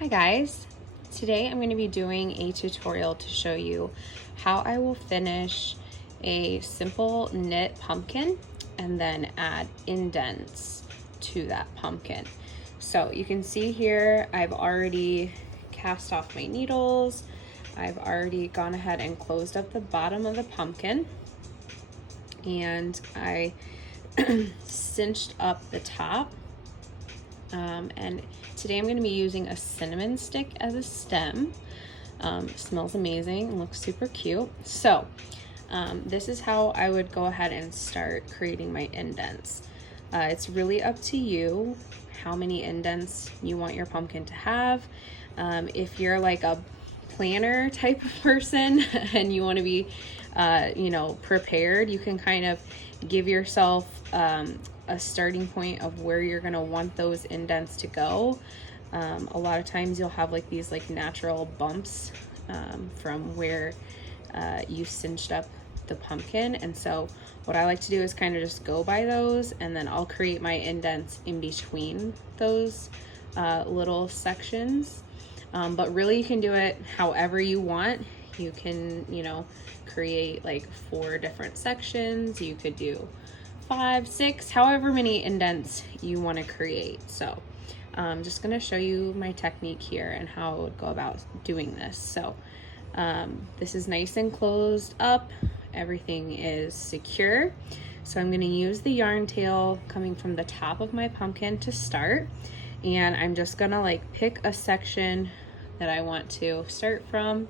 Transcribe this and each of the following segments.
Hi guys, today I'm going to be doing a tutorial to show you how I will finish a simple knit pumpkin and then add indents to that pumpkin. So you can see here I've already cast off my needles, I've already gone ahead and closed up the bottom of the pumpkin, and I cinched up the top. And today I'm going to be using a cinnamon stick as a stem. It smells amazing and looks super cute. So this is how I would go ahead and start creating my indents. It's really up to you how many indents you want your pumpkin to have. If you're like a planner type of person and you want to be prepared, you can kind of give yourself a starting point of where you're going to want those indents to go. A lot of times you'll have like these like natural bumps from where you cinched up the pumpkin, and so what I like to do is kind of just go by those, and then I'll create my indents in between those little sections. But really you can do it however you want. You can, create like 4 different sections. You could do 5, 6, however many indents you want to create. So I'm just going to show you my technique here and how I would go about doing this. So this is nice and closed up. Everything is secure. So I'm going to use the yarn tail coming from the top of my pumpkin to start. And I'm just going to like pick a section that I want to start from.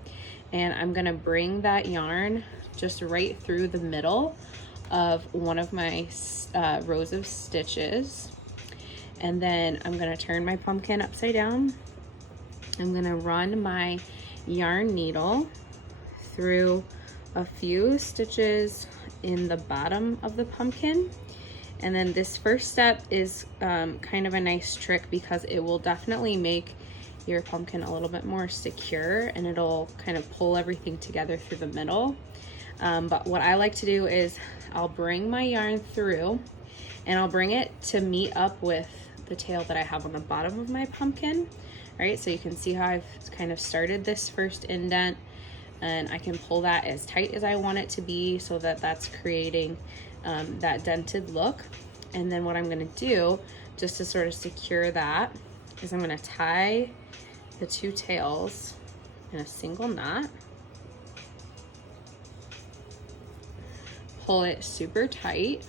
And I'm going to bring that yarn just right through the middle of one of my rows of stitches, and then I'm going to turn my pumpkin upside down. I'm going to run my yarn needle through a few stitches in the bottom of the pumpkin, and then this first step is kind of a nice trick because it will definitely make your pumpkin a little bit more secure, and it'll kind of pull everything together through the middle. But what I like to do is I'll bring my yarn through, and I'll bring it to meet up with the tail that I have on the bottom of my pumpkin. All right, so you can see how I've kind of started this first indent, and I can pull that as tight as I want it to be so that that's creating that dented look. And then what I'm going to do just to sort of secure that is I'm going to tie the 2 tails in a single knot. Pull it super tight,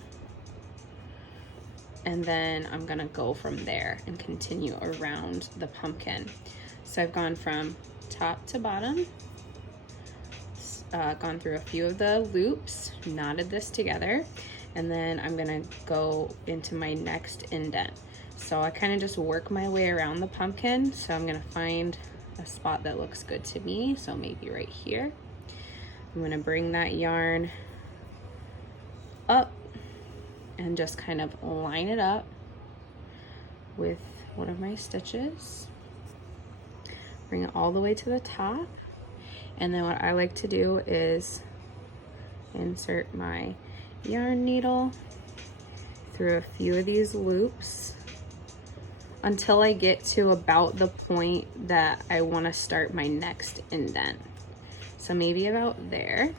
and then I'm gonna go from there and continue around the pumpkin. So I've gone from top to bottom, gone through a few of the loops, knotted this together, and then I'm gonna go into my next indent. So I kind of just work my way around the pumpkin. So I'm gonna find a spot that looks good to me, so maybe right here. I'm gonna bring that yarn up and just kind of line it up with one of my stitches. Bring it all the way to the top, and then what I like to do is insert my yarn needle through a few of these loops until I get to about the point that I want to start my next indent. So maybe about there.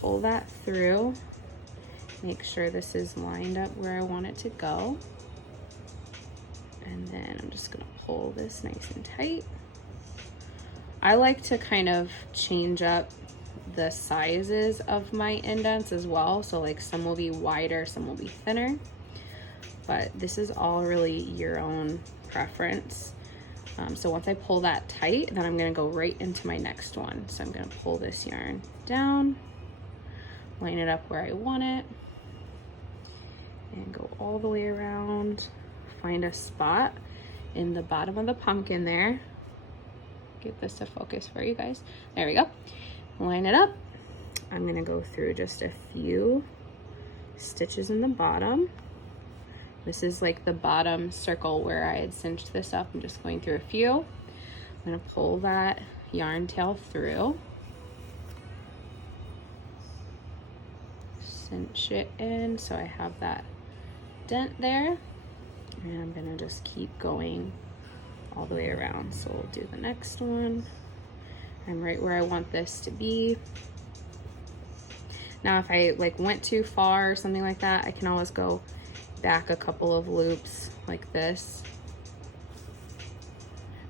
Pull that through, make sure this is lined up where I want it to go, and then I'm just gonna pull this nice and tight. I like to kind of change up the sizes of my indents as well, so like some will be wider, some will be thinner, but this is all really your own preference. So once I pull that tight, then I'm gonna go right into my next one. So I'm gonna pull this yarn down, line it up where I want it, and go all the way around. Find a spot in the bottom of the pumpkin there. Get this to focus for you guys. There we go. Line it up. I'm gonna go through just a few stitches in the bottom. This is like the bottom circle where I had cinched this up. I'm just going through a few. I'm gonna pull that yarn tail through. Cinch it in so I have that dent there, and I'm gonna just keep going all the way around. So we'll do the next one. I'm right where I want this to be. Now if I like went too far or something like that, I can always go back a couple of loops like this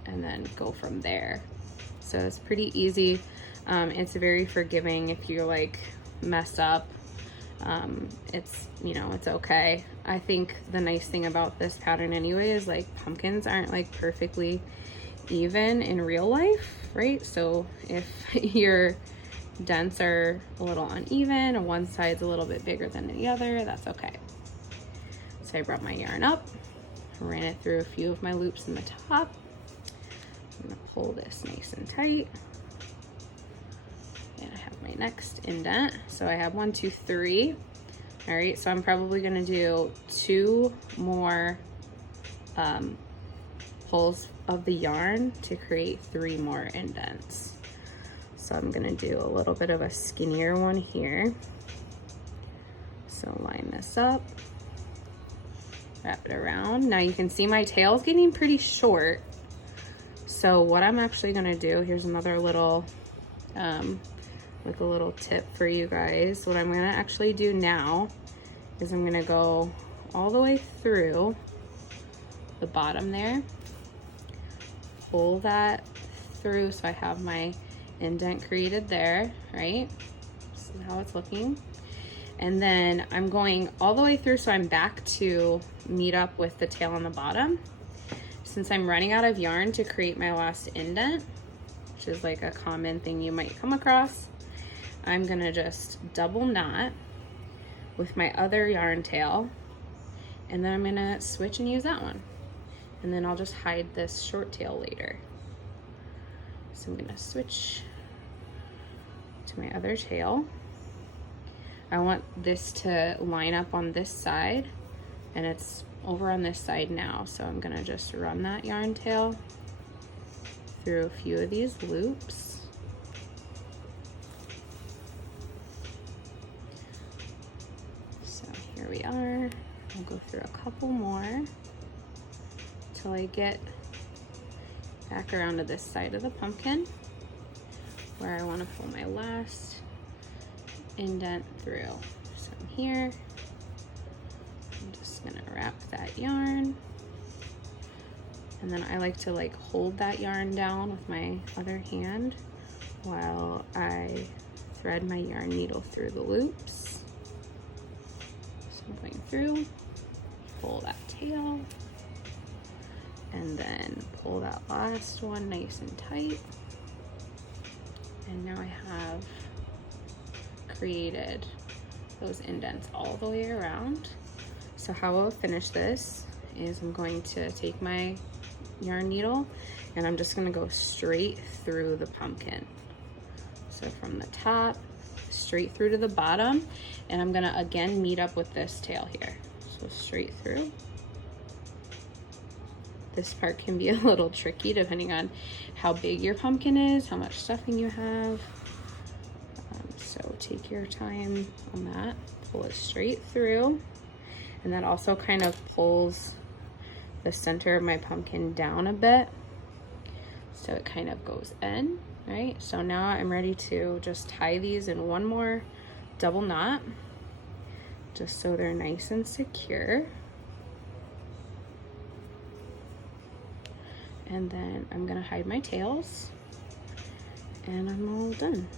and then go from there. So it's pretty easy. It's very forgiving if you like mess up. It's, you know, it's okay. I think the nice thing about this pattern anyway is like pumpkins aren't like perfectly even in real life, right? So if your dents are a little uneven and one side's a little bit bigger than the other, that's okay. So I brought my yarn up, ran it through a few of my loops in the top. I'm gonna pull this nice and tight. And I have my next indent. So I have 1, 2, 3. All right, so I'm probably gonna do 2 more pulls of the yarn to create 3 more indents. So I'm gonna do a little bit of a skinnier one here. So line this up, wrap it around. Now you can see my tail's getting pretty short. So what I'm actually gonna do, here's another little, like a little tip for you guys. What I'm gonna actually do now is I'm gonna go all the way through the bottom there, pull that through so I have my indent created there, right? This is how it's looking. And then I'm going all the way through so I'm back to meet up with the tail on the bottom. Since I'm running out of yarn to create my last indent, which is like a common thing you might come across, I'm gonna just double knot with my other yarn tail, and then I'm gonna switch and use that one. And then I'll just hide this short tail later. So I'm gonna switch to my other tail. I want this to line up on this side, and it's over on this side now. So I'm gonna just run that yarn tail through a few of these loops. So here we are. I'll go through a couple more till I get back around to this side of the pumpkin where I want to pull my last indent through. So I'm here. I'm just gonna wrap that yarn, and then I like to like hold that yarn down with my other hand while I thread my yarn needle through the loops. So I'm going through, pull that tail, and then pull that last one nice and tight. And now I have created those indents all the way around. So how I'll finish this is I'm going to take my yarn needle and I'm just gonna go straight through the pumpkin. So from the top, straight through to the bottom, and I'm gonna again meet up with this tail here. So straight through. This part can be a little tricky depending on how big your pumpkin is, how much stuffing you have. So take your time on that, pull it straight through. And that also kind of pulls the center of my pumpkin down a bit, so it kind of goes in, right? So now I'm ready to just tie these in one more double knot, just so they're nice and secure. And then I'm gonna hide my tails, and I'm all done.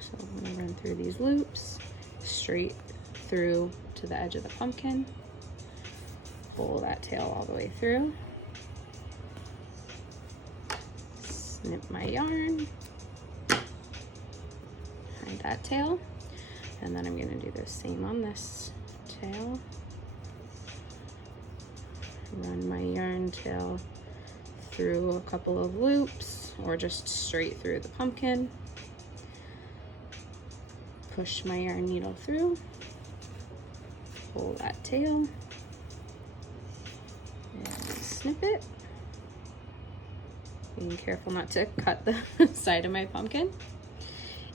So I'm gonna run through these loops, straight through to the edge of the pumpkin, pull that tail all the way through, snip my yarn, hide that tail, and then I'm gonna do the same on this tail. Run my yarn tail through a couple of loops or just straight through the pumpkin. Push my yarn needle through, pull that tail, and snip it. Being careful not to cut the side of my pumpkin.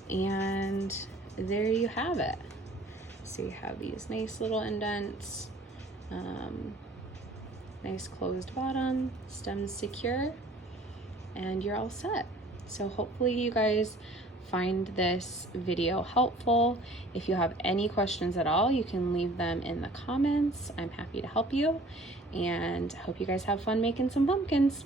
And there you have it. So you have these nice little indents, nice closed bottom, stems secure, and you're all set. So hopefully you guys find this video helpful. If you have any questions at all, you can leave them in the comments. I'm happy to help you, and hope you guys have fun making some pumpkins.